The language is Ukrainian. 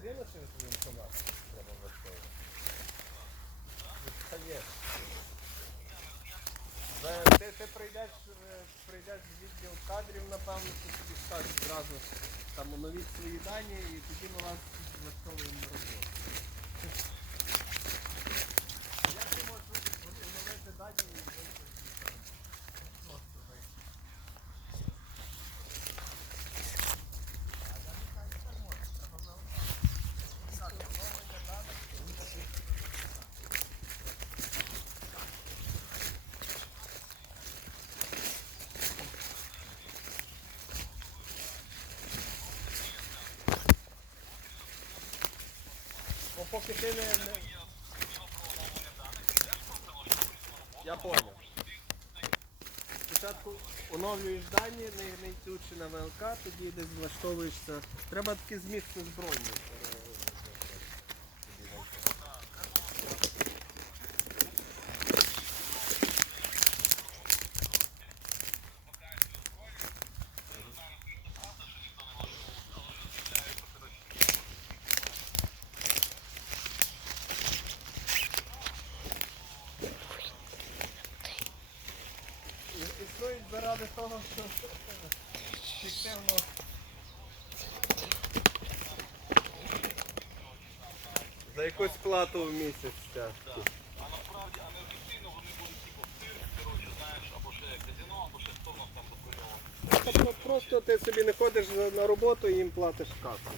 треба влаштовувати. Та Ти, ти прийдеш, е, прийдеш в відділ кадрів, напевно, що тобі скажуть одразу там оновіть свої дані і тоді ми вас влаштовуємо на роботу. Як ти можеш оновити дані і вийти? Просто вийти. А я не знаю, як можна. Треба заодно. Так, оновлення даних. Бо поки ти не... Я понял. Спочатку оновлюєш дані, не, не на ВЛК, тоді десь влаштовуєшся. Треба таке змістне збройні. Заради того, що фіктивно. За якусь плату в місяць стягти. А насправді, а не офіційно вони будуть типу цирк, коротше, знаєш, або ще казино, або ще хто в нас там. Тобто просто ти собі не ходиш на роботу і їм платиш касу.